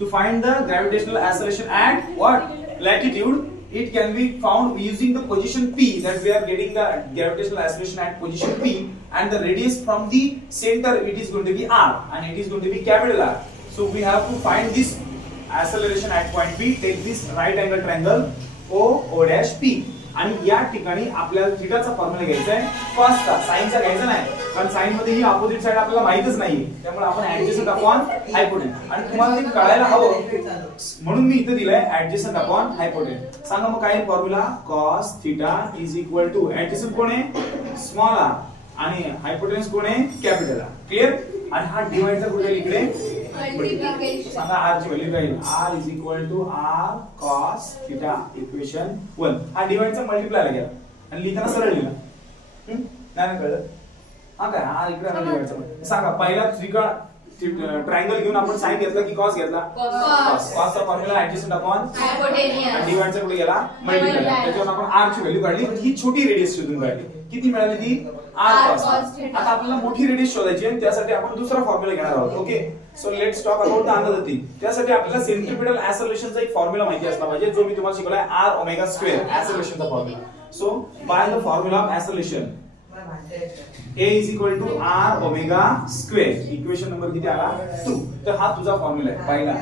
To find the gravitational acceleration at what latitude, it can be found using the position P, that we are getting the gravitational acceleration at position P, and the radius from the center, it is going to be r, and it is going to be capital R. So we have to find this acceleration at point P. Take this right angle triangle O dash P, आणि या ठिकाणी आपल्याला थीटाचा formula घ्यायचा आहे कॉसचा, साइनचा घ्यायचा नाही, कारण sign मध्ये ही ऑपोजिट साइड आपल्याला माहितच नाहीये, त्यामुळे आपण ऍडजस्टंट अपॉन हायपोटेन्यूज, आणि तुम्हाला ते कळायला हवं म्हणून मी इथे दिलंय ऍडजस्टंट अपॉन हायपोटेन्यूज. सांगा मग काय formula, cos theta is equal to adjacent कोण आहे स्मॉल r आणि हायपोटेन्यूज कोण आहे कॅपिटल R. क्लियर? आणि हा डिवाइडचा कुठे इकडे सांगा r ची व्हॅल्यू काय येईल, r is equal to r cos theta equation 1. हा डिवाइडचा मल्टिप्लाय गेला आणि लिहिताना सरळ लिहिला, नाही कळलं? हा काय हा इकडे डिवाइडचा सांगा पहिला ट्रायंगल घेऊन आपण साइन घेतला की कॉस घेतला, कॉसचा फॉर्म्युला ऍडजस्टंट अपॉन हायपोटेन्यूज, डिवाइडचा कुठे गेला मल्टिप्लाय, त्याच्यावर आपण r ची व्हॅल्यू काढली, ही छोटी रेडियस शोधून काढली, किती मिळाली ती r cos. आता आपल्याला मोठी रेडियस शोधायची आहे, त्यासाठी आपण दुसरा फॉर्म्युला घेणार आहोत. Okay, so let's talk about the another thing. त्यासाठी आपल्याला सेंट्रिपिटल ऍक्सेलरेशनचा एक फॉर्म्युला माहिती असला पाहिजे, जो मी तुम्हाला शिकवलाय r ओमेगा स्क्वेअर ऍक्सेलरेशनचा formula. So by the formula of acceleration a is equal to r omega square, equation number किती आला 2. तर हा तुझा फॉर्म्युला आहे पहिला,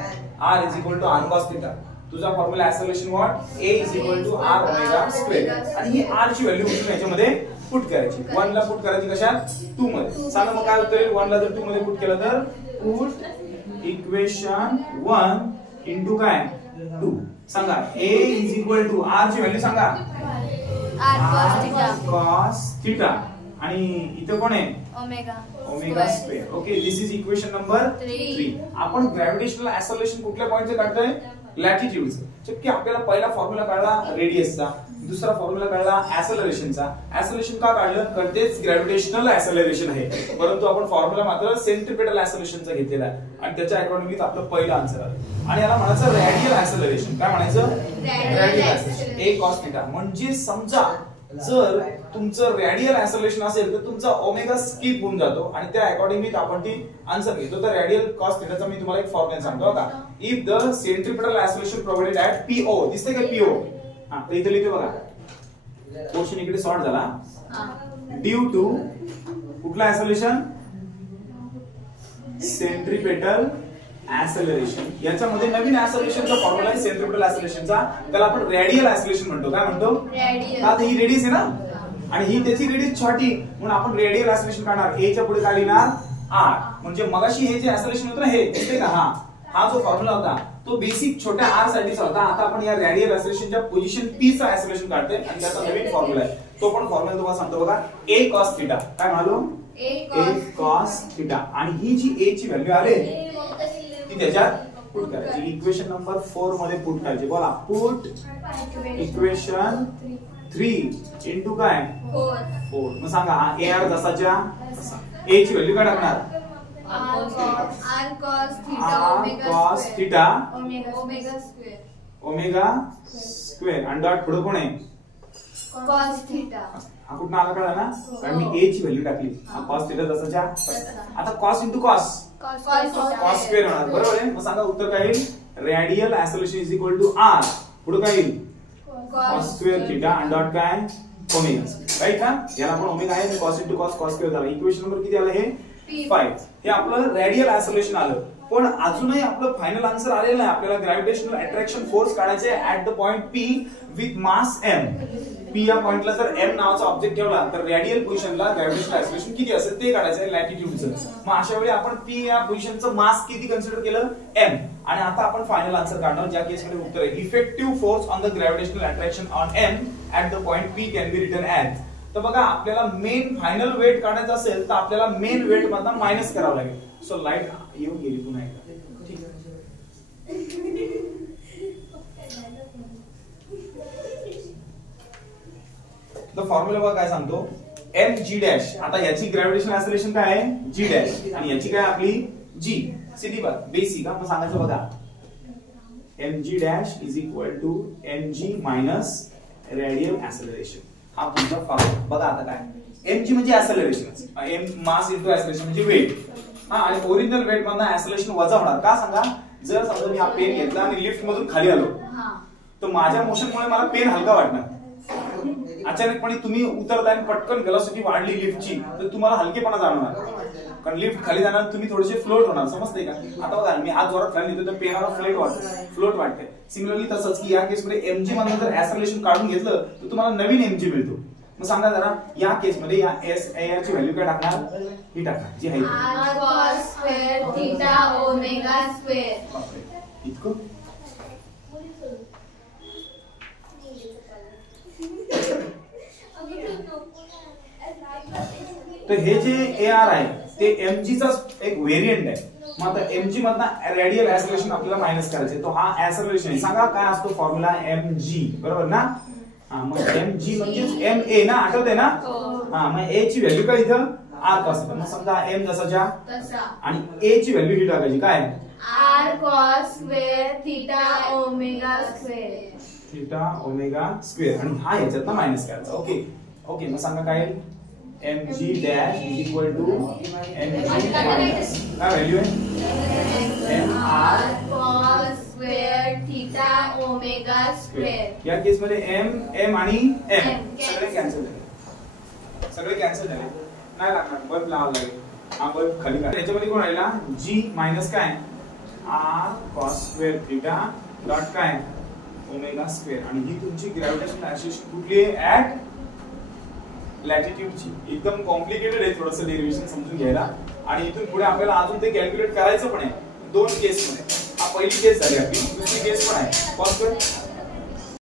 r is equal to r cos theta. तुझा formula acceleration what, a is equal to r omega square, आणि ही r ची व्हॅल्यू उचलून याच्यामध्ये पुट करायची. 1 ला पुट करायची कशात 2 मध्ये. सांगा मग काय होतं, 1 ला जर 2 मध्ये पुट केलं तर पुट इक्वेशन 1 इनटू काय 2. सांगा a is equal to r ची व्हॅल्यू सांगा r cos थीटा, आणि इथे कोण आहे omega square. Okay, this is equation number 3. आपण ग्रॅव्हिटेशनल ऍक्सेलरेशन कुठल्या पॉइंटचे काढतोय, लॅटिट्यूडचं. की आपल्याला पहिला फॉर्म्युला कळला रेडियसचा, दुसरा फॉर्म्युला कळला ऍक्सेलरेशनचा. ऍक्सेलरेशन का काढलं, कारण तेच ग्रॅव्हिटेशनल ऍक्सेलरेशन आहे, परंतु आपण फॉर्म्युला मात्र सेंट्रिपिटल ऍक्सेलरेशनचा घेतलेला आहे, आणि त्याच्या अकॉर्डिंगली आपलं पहिलं आन्सर आलं. आणि याला म्हणायचं रेडियल ऍक्सेलरेशन. काय म्हणायचं, radial acceleration a cos theta. म्हणजे समजा जर तुमचं रेडियल ऍक्सेलरेशन असेल तर तुमचा ओमेगा स्किप होऊन जातो, आणि त्या अकॉर्डिंगली आपण ती आन्सर घेतो. तर रेडियल cos थीटाचा मी तुम्हाला एक फॉर्म्युला सांगतो का, if the centripetal acceleration provided at PO, दिसते का PO, हा तर इथे लिहितो बघा, क्वेश्चन इकडे सॉर्ट झाला, ड्यू टू कुठला ऍक्सेलरेशन, सेंट्रिपिटल ऍक्सेलरेशन. याच्यामध्ये नवीन ऍक्सेलरेशनचा फॉर्म्युला आहे सेंट्रिपिटल ऍक्सेलरेशनचा, त्याला आपण रेडियल ऍक्सेलरेशन म्हणतो. काय म्हणतो, का ही रेडियस आहे ना, आणि ही त्याची रेडियस छोटी, म्हणून आपण रेडियल ऍक्सेलरेशन काढणार. a च्या पुढे काय लिहिणार r. म्हणजे मगाशी हे जे ऍक्सेलरेशन होतं ना, हे दिसते का, हा जो फॉर्म्युला होता तो बेसिक छोट्या r साठीचा होता. आता आपण या रेडियल ऍक्सेलरेशनच्या पोझिशन p चा ऍक्सेलरेशन काढतोय, आणि त्याचा नवीन फॉर्म्युला आहे, तो पण फॉर्म्युला तुम्हाला सांगतो बघा, a cos थीटा. काय म्हणालो, a cos थीटा, आणि ही जी a ची व्हॅल्यू आले ती त्याच्यात पुट करायची. इक्वेशन नंबर 4 मध्ये पुट करायची. बोला, पुट इक्वेशन 3 इनटू काय 4. मग सांगा ar जसाच्या a ची व्हॅल्यू काय टाकणार, r cos theta omega square, आणि डॉट पुढे कोण आहे cos थीटा. हा कुठं आला कळला ना, कारण मी a ची व्हॅल्यू टाकली. cos थीटा जसाच्या. आता cos इंटू cos स्क्वेअर होणार, बरोबर आहे. मग सांगा उत्तर काय येईल, radial acceleration is equal to r, पुढे काय येईल cos स्क्वेअर थीटा, आणि डॉट काय ओमेगा, राईट ना. याला आपण ओमेगा आहे, cos इंटू cos स्क्वेअर झाला. इक्वेशन नंबर किती आलं, हे 5. हे आपलं रेडियल ऍक्सेलरेशन आलं. पण अजूनही आपलं फायनल आन्सर आलेलं नाही. आपल्याला ग्रॅव्हिटेशनल अट्रॅक्शन फोर्स काढायचे at the point P with mass m. P या पॉइंटला जर m नावाचा ऑब्जेक्ट ठेवला तर रेडियल पोझिशनला ग्रॅव्हिटेशनल ऍक्सेलरेशन किती असेल ते काढायचं आहे लॅटिट्यूडचं. मग अशा वेळी आपण P या पोझिशनचं मास किती कन्सिडर केलं, m. आणि आता आपण फायनल आन्सर काढणार, ज्या केसमध्ये उत्तर आहे effective force on the gravitational attraction on m at the point P can be written as. तर बघा, आपल्याला मेन फायनल वेट काढायचं असेल तर आपल्याला मेन वेट मधून मायनस करावं लागेल. सो लाईट येऊन गेली पुन्हा एकदा, ठीक आहे. द फॉर्म्युला बघा काय सांगतो, mg डॅश. आता याची ग्रॅव्हिटेशनल ऍक्सेलरेशन काय आहे g डॅश, आणि याची काय आपली g. सिधी बात बेसिक. मग सांगायचं बघा, mg dash is equal to mg minus radial acceleration. हा तुमचा फॉर्म्युला बघा. आता काय mg म्हणजे acceleration, m mass into acceleration म्हणजे वेट. हा, आणि ओरिजिनल वेट मधून ऍक्सेलरेशन वजा होणार. का सांगा, जर समजा मी हा पेन घेतला आणि लिफ्ट मधून खाली आलो तर माझ्या मोशनमुळे मला पेन हलका वाटणार. अचानकपणे तुम्ही उतरताय आणि पटकन व्हेलॉसिटी वाढली लिफ्टची तर तुम्हाला हलकेपणा जाणवणार, कारण लिफ्ट खाली जाणार तुम्ही थोडेसे फ्लोट होणार. समजतंय का? आता बघा मी हात जोरात खाली नेतो तर पेनाला फ्लोट वाटते. सिमिलरली तसंच की या केसमध्ये एमजी मधून जर ऍक्सेलरेशन काढून घेतलं तर तुम्हाला नवीन एमजी मिळतो. मग सांगा जरा या केसमध्ये या एस एर ची व्हॅल्यू काय टाकणार? ही टाकणार जी आहे r cos square theta omega square. इतकं तर हे जे ए आर आहे ते एमजी चा एक व्हेरियंट आहे. मग आता एमजी मधनं रेडियल ऍक्सेलरेशन आपल्याला मायनस करायचे, तो हा ऍक्सेलरेशन आहे. सांगा काय असतो फॉर्म्युला? एमजी, बरोबर ना? हा, मग एमजी म्हणजे एम ए ना, आठवते ना? हा, मग ए ची व्हॅल्यू काय इथं? R cos. मग समजा एम जसाच्या तसा आणि ए ची व्हॅल्यू ही टाकायची काय? r cos square theta omega square. Theta omega square आणि हा याच्यातनं मायनस करायचा. ओके ओके, मग सांगा काय? mg dash is equal to mg काय व्हॅल्यू आहे? r cos square theta omega square. या केस मध्ये m आणि m M सगळे कॅन्सल झाले, नाही लागणार. बल्ब लावावा लागेल. हा बल्ब खाली काढ. याच्यामध्ये कोण राहिला? g मायनस काय? r cos square theta dot काय? Omega square. आणि ही तुमची ग्रॅव्हिटेशनल ऍक्सिलरेशन कुठली आहे? ऍट लॅटिट्यूडची. एकदम कॉम्प्लिकेटेड आहे थोडंसं डेरिव्हेशन समजून घ्यायला. आणि इथून पुढे आपल्याला अजून ते कॅल्क्युलेट करायचं पण आहे दोन केस मध्ये. हा पहिली केस झाली आपली, दुसरी केस पण आहे. Cos square